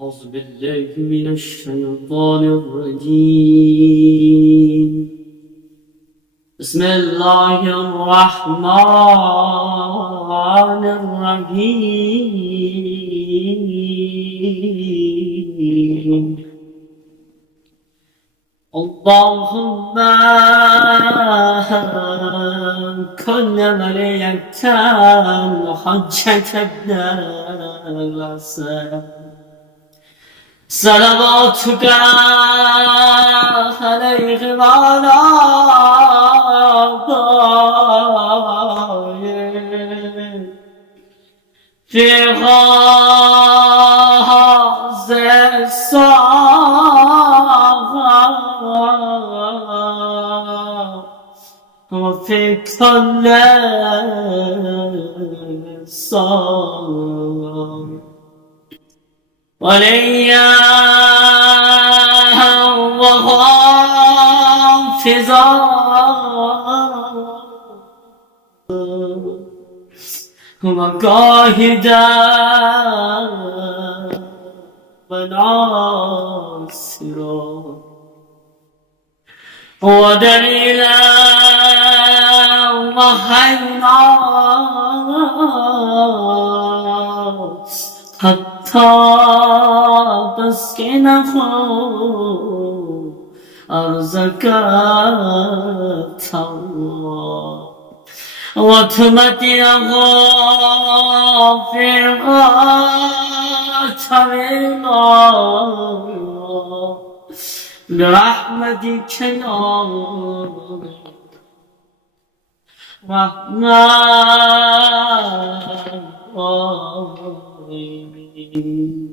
أعوذ بالله من الشيطان الرجيم. بسم الله الرحمن الرحيم. اللهم كن وليك حجة ابن الحسن صلواتك عليه وعلى آبائه في هذه الساعة وفي كل ساعة وليا وحافظا وقاهدا وناصرا ودليلا وحينا حتى تسكنه أرزك التوى وتمتعه فيها طويلا برحمتك يا رحمن الرحيم.